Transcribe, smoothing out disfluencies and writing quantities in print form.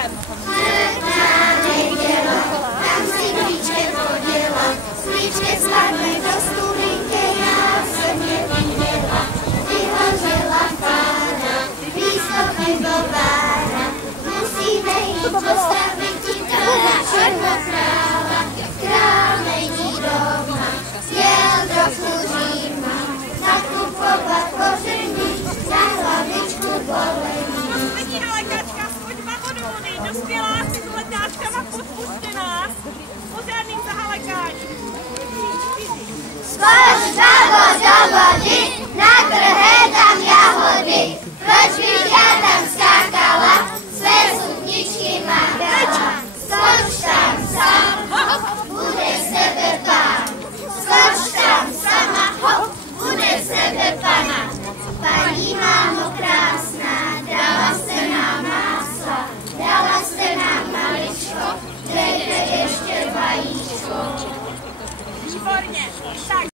Jdem. Tam si klíčkem hodila, klíčky spadly do studynky, já jsem je viděla. Vyhořela pána, výstupy do vára, musíme jít postavit ti našeho krála. Král není doma, jel do Kuříma, nakupovat koření, za hlavičku bolení. Poslední halekačka s chodba od vody, dospěláci s letáčkama podpušte nás, pořádným zahalekáním. Skoč babo do vody, natrhej tam jahody, proč bych já tam skákala, své sukničky mákala. Skoč tam sám, hop, bude z tebe pán. Skoč tam sama, hop, bude z tebe pana. Paní mámo krásná, dala jste nám máslo, dala jste nám maličko, dejte ještě vajíčko. Výborně. Tak.